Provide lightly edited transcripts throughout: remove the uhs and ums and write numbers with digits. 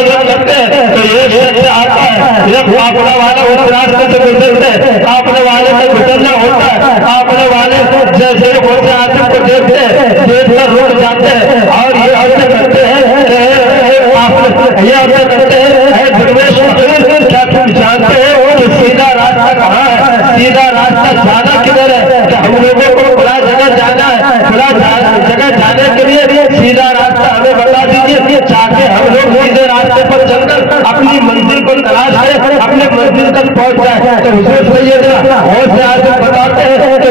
मुलाजम करते हैं तो एक शख्स आता है, एक काफिला वाला उस रास्ते से गुजरते हैं, काफिले वाले से गुजरना होता है, काफिले वाले जैसे गौसे आजम को देखते हैं, देख कर रुक जाते हैं और ये अर्ज करते हैं, ये अर्ज करते हैं, दुर्वेश फकीर क्या तुम जानते हो कि सीधा रास्ता कहाँ है, सीधा रास्ता जाना किधर है, कि हम लोगों को खुला जगह जाना है, खुला जगह जाने के लिए सीधा रास्ता हमें बता दीजिए ताकि हम लोग सीधे रास्ते पर चलकर अपनी मंजिल को तलाश करें, अपने मंजिल तक पहुंच जाए। तो हुजूर सैयदना गौसे आजम बताते हैं कि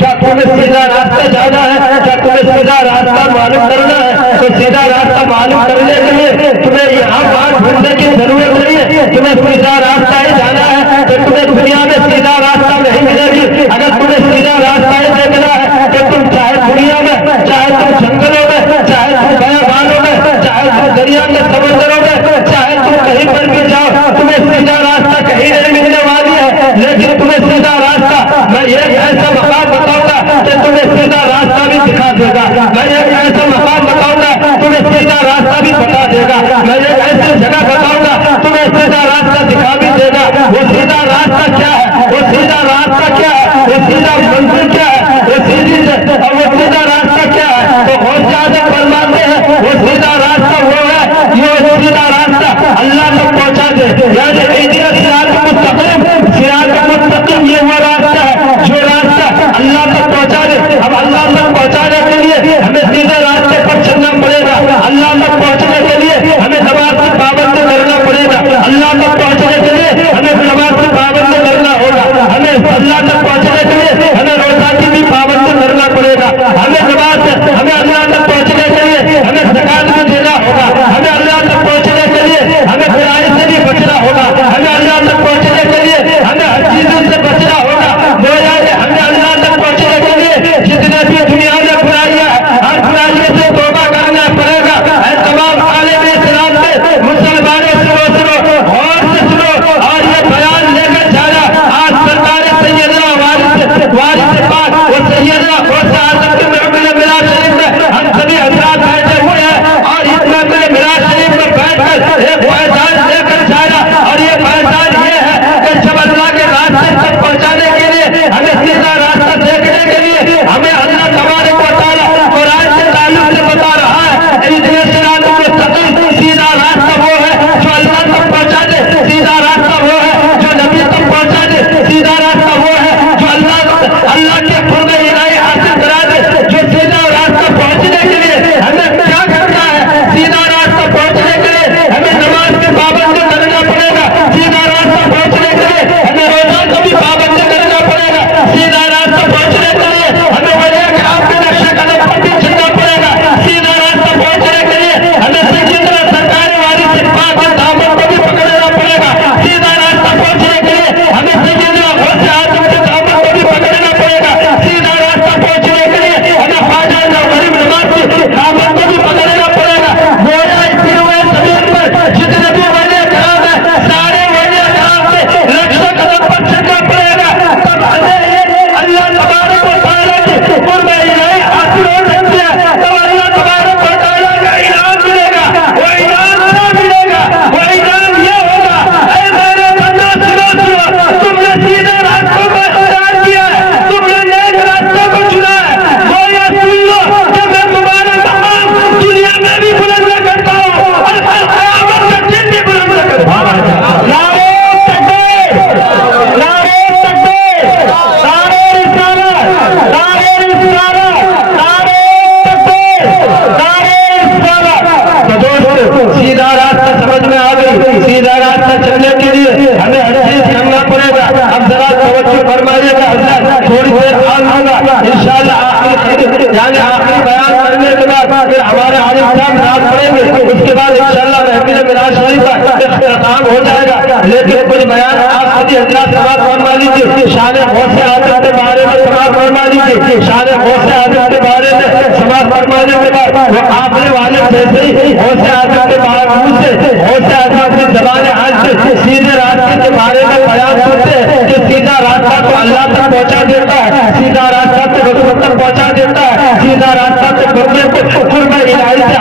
क्या तुम्हें सीधा रास्ता जाना है, क्या तुम्हें सीधा रास्ता मालूम करना है, तो सीधा रास्ता मालूम करने के लिए तुम्हें यहाँ बात ढूंढने की जरूरत नहीं है, तुम्हें सीधा रास्ता ही जाना है, तो तुम्हें दुनिया में सीधा रास्ता नहीं मिलेगी। अगर तुम्हें सीधा रास्ता ही देखना है तो तुम चाहे दुनिया में, चाहे तुम जंगलों में, चाहे तुम बयाबानों में, चाहे तुम दरिया के समंदरों में, चाहे तुम कहीं पर भी जाओ, तुम्हें सीधा रास्ता कहीं नहीं मिलने वाली है। लेकिन तुम्हें सीधा रास्ता मैं एक ऐसा मकाम बताऊंगा कि तुम्हें सीधा रास्ता भी दिखा देगा, मैं एक ऐसा मकाम बताऊंगा तुम्हें सीधा रास्ता भी बता देगा, मैं एक ऐसी जगह बताऊंगा तुम्हें सीधा रास्ता दिखा भी देगा। वो सीधा रास्ता क्या है, वो सीधा रास्ता क्या है, वो सीधा मंजिल क्या है, वो सीधी और वो सीधा रास्ता क्या है, तो बहुत ज्यादा फरमाते हैं वो सीधा रास्ता वो है, ये सीधा रास्ता अल्लाह तक पहुंचा दे, यानी सिरात मुस्तकीम ये वो रास्ता है जो रास्ता अल्लाह तक पहुंचा दे। अब अल्लाह तक पहुंचाने के लिए हमें सीधे रास्ते पर चलना पड़ेगा, अल्लाह तक पहुंचने के लिए हमें नमाज की पाबंदी करना पड़ेगा, अल्लाह तक पहुंचने के लिए हमें नमाज की पाबंदी करना होगा, हमें अल्लाह तक पहुंचने के लिए हमें रोजा की भी पाबंदी करना पड़ेगा, हमें हमें अल्लाह तक पहुंचने के लिए हमें ज़कात भी देना होगा, हमें अल्लाह तक पहुंचने के लिए हमें बुराई से भी बचना होगा, हमें अल्लाह तक पहुंचने के लिए हमें हर चीज़ों से बचना होगा। हमें अल्लाह तक पहुंचने के लिए जितने भी दुनिया में बुराइयां हैं हर बुराई से तौबा करना पड़ेगा। तमाम आलिम इस्लाम से मुसलमानों सुनो और से सुनो और ये बयान लेकर जाना आज सरकार सैयदना वारिस पाक वो सैयदना गौसे आजम के महफिल मिलाद शरीफ में हम सभी हजरात बैठे हुए हैं और इस महफिल मिलाद शरीफ में बैठकर एक पैगाम लेकर जाना, और ये पैगाम ये है कि जब अल्लाह के रास्ते तक पहुंचाने के लिए हमें सीधा रास्ता देखने के लिए हमें अल्लाह तबारक व तआला कुरान के ताल्लुक से बता रहा है इहदिना सिरातल मुस्तकीम, सीधा रास्ता वो है जो अल्लाह तक पहुंचा दे, सीधा रास्ता वो है जो नबी तक पहुंचा दे, सीधा रास्ता वो है जो अल्लाह के कुर्ब इलाही हासिल करा दे। जो सीधा रास्ता पहुंचने के लिए हमें क्या करना है, सीधा रास्ता पहुंचने के लिए हमें नमाज की पाबंदी करना पड़ेगा, सीधा रास्ता पहुंचने के लिए हमें रोजा की भी पाबंदी करना पड़ेगा, सीधा रास्ता पहुंचने के लिए हमें वलिया के आपके नक्शे कदम पर भी चलना पड़ेगा, सीधा रास्ता पहुंचने के लिए हमें सैयदना सरकार वारिस पाक के दामन को भी पकड़ना पड़ेगा, सीधा रास्ता पहुंचने के लिए हमें सैयदना गौसे आजम के दामन को भी पकड़ना पड़ेगा, सीधा रास्ता पहुंचने के लिए हमें ख्वाजा गरीब नवाज के दामन को भी पकड़ना पड़ेगा। गोया इस जमीन पर जितने भी वलिया कराम है सारे वलिया कराम से रक्षा कदम पर चलना पड़ेगा, तब हमें अल्लाह तबारक व तआला की कुर्ब इलाही हासिल हो सकती है, तब अल्लाह तबारक व तआला का इनाम मिलेगा। वो इनाम क्या मिलेगा, वो इनाम ये होगा, ऐ मेरे बंदो सुनो तुमने सीधे रास्तों को इख्तियार किया है, तुमने नेक रास्तों को चुना है, गोया सुन लो कि मैं तुम्हारा मकाम दुनिया में भी बुलंद करता हूँ और कल क़यामत के दिन भी बुलंद करता हूँ। नारे तकबीर, नारे तकबीर, नारे रिसालत, नारे रिसालत, नारे तकबीर, नारे रिसालत। तो दोस्तों सीधा रास्ता समझ में आ गई, सीधा रास्ता चलने के लिए हमें हर चीज करना पड़ेगा। अब जरा तवज्जो फरमाइएगा, हज़रत थोड़ी देर आऊंगा इंशाअल्लाह यानी आखिरी बयान करने के बाद फिर हमारे आलिम साहब नात पढ़ेंगे, उसके बाद इंशाअल्लाह महफिल मिलाद शरीफ का इख्तिताम हो जाएगा। लेकिन कुछ बयान आप सभी हज़रात समाअत फरमा लीजिए, शान गौसे आजम के बारे में समाअत फरमा लीजिए, शान गौसे आजम के बारे में समाअत फरमाने के बाद वो आपने वाले जैसे ही गौसे आजम के बावजूद से गौसे आजम की ज़बान हाल से सीधे रास्ते के बारे में बयान करते हैं कि सीधा रास्ता तो अल्लाह तक पहुंचा देता है, सीधा रास्ता तो रसूल तक पहुंचा देता है, सीधा रास्ता तो बंदे को कुर्ब इलाही से